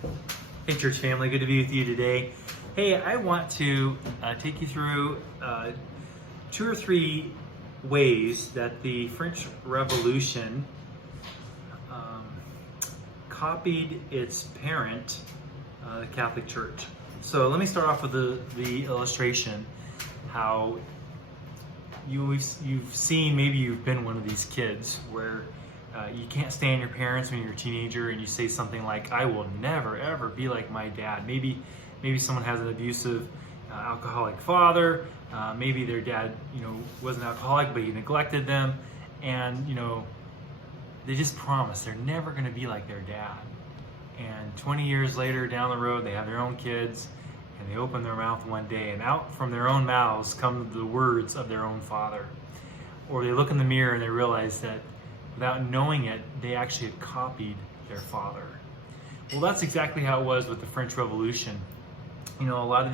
Hey church family, good to be with you today. Hey, I want to take you through 2 or 3 ways that the French Revolution copied its parent, the Catholic Church. So let me start off with the illustration, how you've seen, maybe you've been one of these kids where you can't stand your parents when you're a teenager and you say something like, I will never ever be like my dad. Maybe someone has an abusive alcoholic father. Maybe their dad wasn't alcoholic but he neglected them, and they just promise they're never going to be like their dad. And 20 years later down the road, they have their own kids and they open their mouth one day and out from their own mouths come the words of their own father. Or they look in the mirror and they realize that without knowing it, they actually had copied their father. Well, that's exactly how it was with the French Revolution. A lot of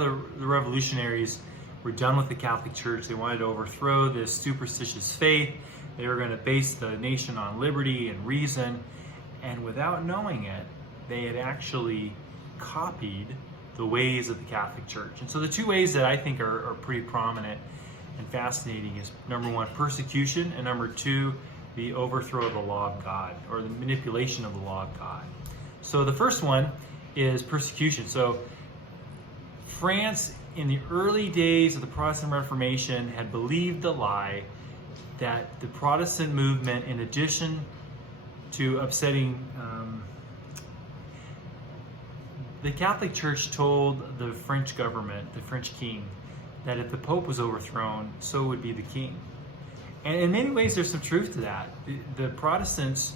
the revolutionaries were done with the Catholic Church. They wanted to overthrow this superstitious faith. They were going to base the nation on liberty and reason. And without knowing it, they had actually copied the ways of the Catholic Church. And so the 2 ways that I think are pretty prominent and fascinating is, number 1, persecution, and number 2, the overthrow of the law of God, or the manipulation of the law of God. So the first one is persecution. So France, in the early days of the Protestant Reformation, had believed the lie that the Protestant movement, in addition to upsetting the Catholic Church, told the French government, the French king, that if the Pope was overthrown, so would be the king. And in many ways, there's some truth to that. The Protestant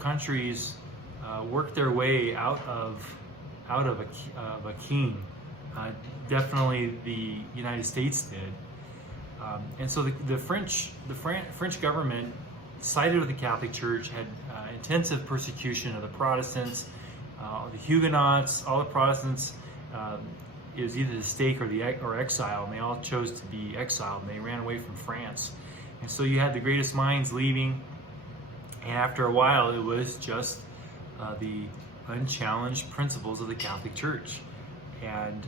countries worked their way out of a king. Definitely, the United States did. And so the French government sided with the Catholic Church, had intensive persecution of the Protestants, the Huguenots, all the Protestants. It was either the stake or exile, and they all chose to be exiled, and they ran away from France. And so you had the greatest minds leaving, and after a while, it was just the unchallenged principles of the Catholic Church. And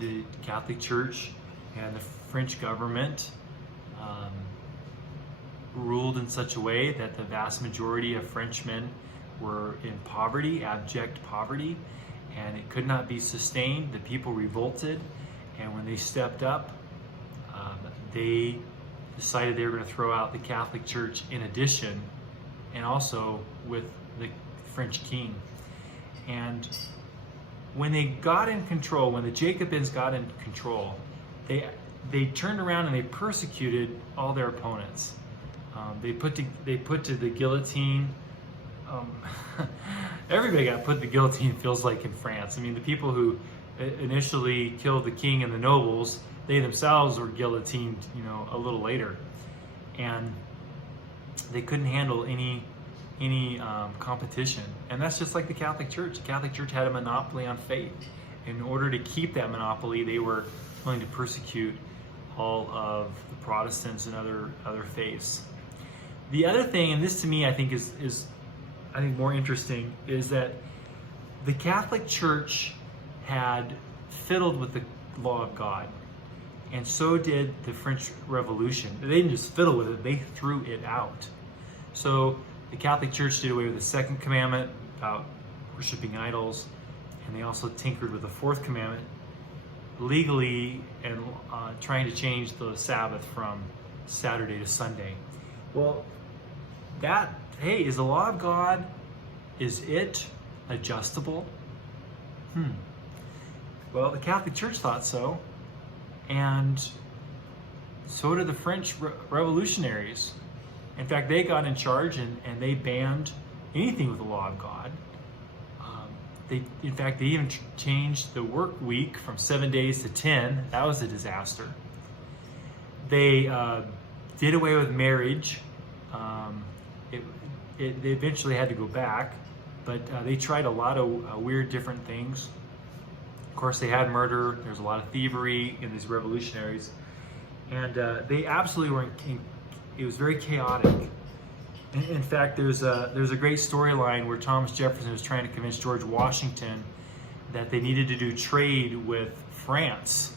the Catholic Church and the French government ruled in such a way that the vast majority of Frenchmen were in poverty, abject poverty, and it could not be sustained. The people revolted, and when they stepped up, they decided they were going to throw out the Catholic Church in addition, and also with the French king. And when they got in control, when the Jacobins got in control, they turned around and they persecuted all their opponents. They put to the guillotine. Everybody got put to the guillotine, feels like, in France. I mean, the people who initially killed the king and the nobles, they themselves were guillotined, a little later. And they couldn't handle any competition. And that's just like the Catholic Church. The Catholic Church had a monopoly on faith. In order to keep that monopoly, they were willing to persecute all of the Protestants and other faiths. The other thing, and this to me I think is more interesting, is that the Catholic Church had fiddled with the law of God, and so did the French Revolution. They didn't just fiddle with it, they threw it out. So the Catholic Church did away with the 2nd commandment about worshiping idols, and they also tinkered with the 4th commandment legally, and trying to change the Sabbath from Saturday to Sunday. Well, is the law of God, is it adjustable? Well, the Catholic Church thought so, and so did the French revolutionaries. In fact, they got in charge and they banned anything with the law of God. They even changed the work week from 7 days to 10. That was a disaster. They did away with marriage. They eventually had to go back, but they tried a lot of weird different things. Of course, they had murder. There's a lot of thievery in these revolutionaries. And they absolutely were, it was very chaotic. In fact, there's a great storyline where Thomas Jefferson was trying to convince George Washington that they needed to do trade with France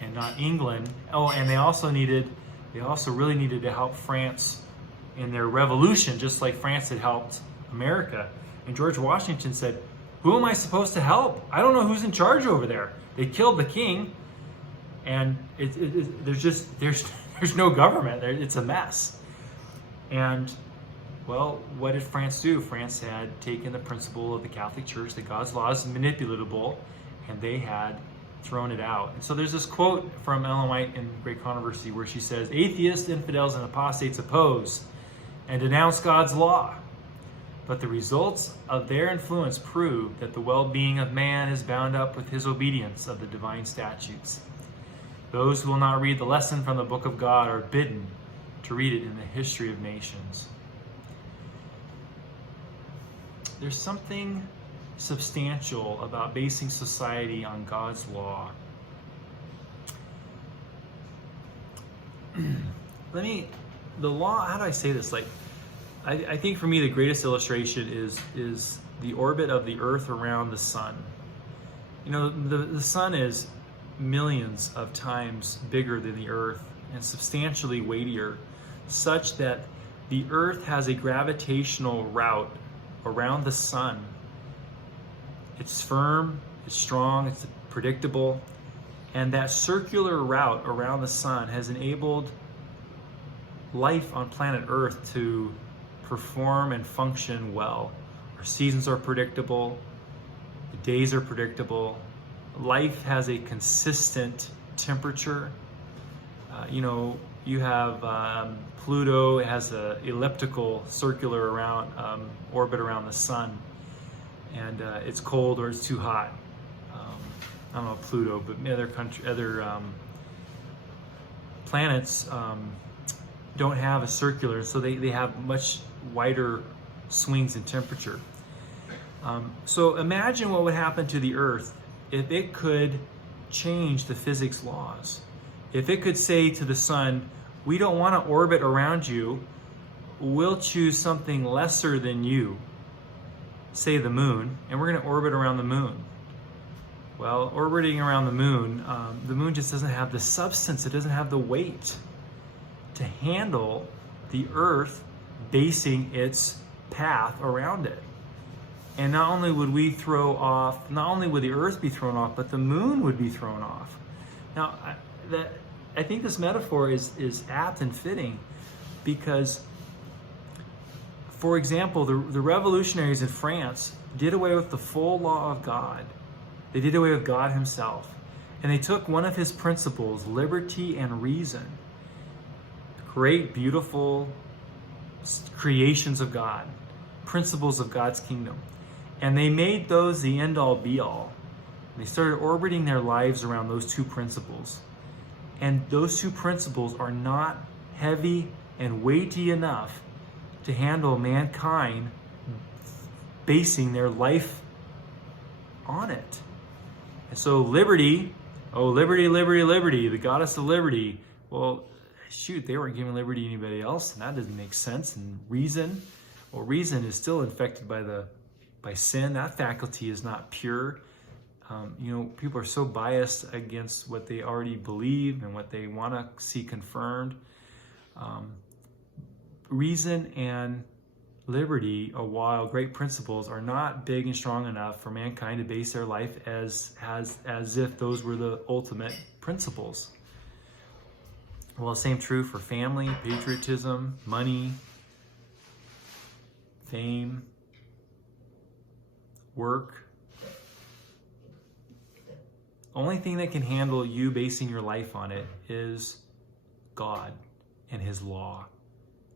and not England. Oh, and they also really needed to help France in their revolution, just like France had helped America. And George Washington said, "Who am I supposed to help? I don't know who's in charge over there. They killed the king, and there's no government. It's a mess." And well, what did France do? France had taken the principle of the Catholic Church that God's law is manipulatable, and they had thrown it out. And so there's this quote from Ellen White in Great Controversy where she says, "Atheists, infidels, and apostates oppose and denounce God's law. But the results of their influence prove that the well-being of man is bound up with his obedience of the divine statutes. Those who will not read the lesson from the book of God are bidden to read it in the history of nations." There's something substantial about basing society on God's law. The law, how do I say this? I think for me the greatest illustration is the orbit of the earth around the sun. You know, the sun is millions of times bigger than the earth and substantially weightier, such that the earth has a gravitational route around the sun. It's firm, it's strong, it's predictable, and that circular route around the sun has enabled life on planet Earth to perform and function well. Our seasons are predictable, the days are predictable, life has a consistent temperature. You have Pluto. It has an elliptical circular orbit around the sun, and it's cold or it's too hot. I don't know Pluto, but other planets don't have a circular, so they have much wider swings in temperature. So imagine what would happen to the Earth if it could change the physics laws. If it could say to the sun, "We don't want to orbit around you, we'll choose something lesser than you," say the moon, and we're going to orbit around the moon. Well, orbiting around the moon just doesn't have the substance, it doesn't have the weight to handle the Earth basing its path around it. And not only would the Earth be thrown off, but the moon would be thrown off. Now, I think this metaphor is apt and fitting because, for example, the revolutionaries in France did away with the full law of God. They did away with God himself. And they took one of his principles, liberty and reason, great, beautiful creations of God, principles of God's kingdom. And they made those the end-all be-all. They started orbiting their lives around those two principles. And those two principles are not heavy and weighty enough to handle mankind basing their life on it. And so liberty, the goddess of liberty. Well, shoot, they weren't giving liberty to anybody else, and that doesn't make sense. And reason, well, reason is still infected by sin. That faculty is not pure. People are so biased against what they already believe and what they want to see confirmed. Reason and liberty, while great principles, are not big and strong enough for mankind to base their life as if those were the ultimate principles. Well, same true for family, patriotism, money, fame, work. Only thing that can handle you basing your life on it is God and his law,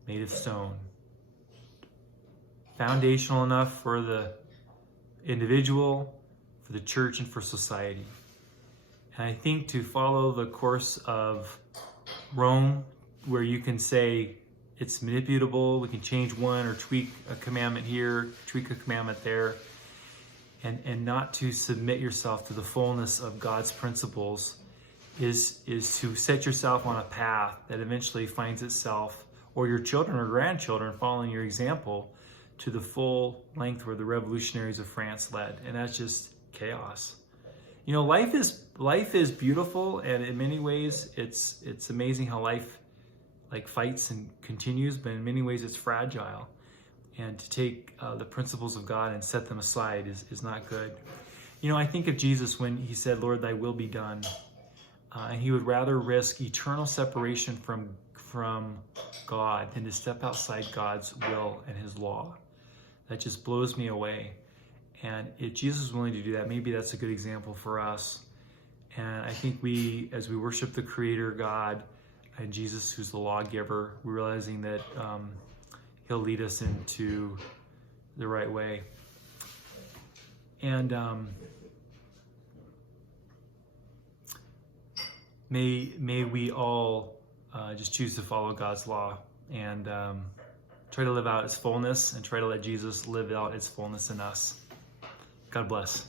made of stone. Foundational enough for the individual, for the church, and for society. And I think to follow the course of Rome, where you can say it's manipulable, we can change one or tweak a commandment here, tweak a commandment there, and not to submit yourself to the fullness of God's principles is to set yourself on a path that eventually finds itself or your children or grandchildren following your example to the full length where the revolutionaries of France led. And that's just chaos. You know, life is beautiful, and in many ways it's amazing how life like fights and continues, but in many ways it's fragile. And to take the principles of God and set them aside is not good. You know, I think of Jesus when he said, Lord, thy will be done. And he would rather risk eternal separation from God than to step outside God's will and his law. That just blows me away. And if Jesus is willing to do that, maybe that's a good example for us. And I think as we worship the Creator God and Jesus, who's the lawgiver, we're realizing that he'll lead us into the right way. And may we all just choose to follow God's law and try to live out its fullness, and try to let Jesus live out its fullness in us. God bless.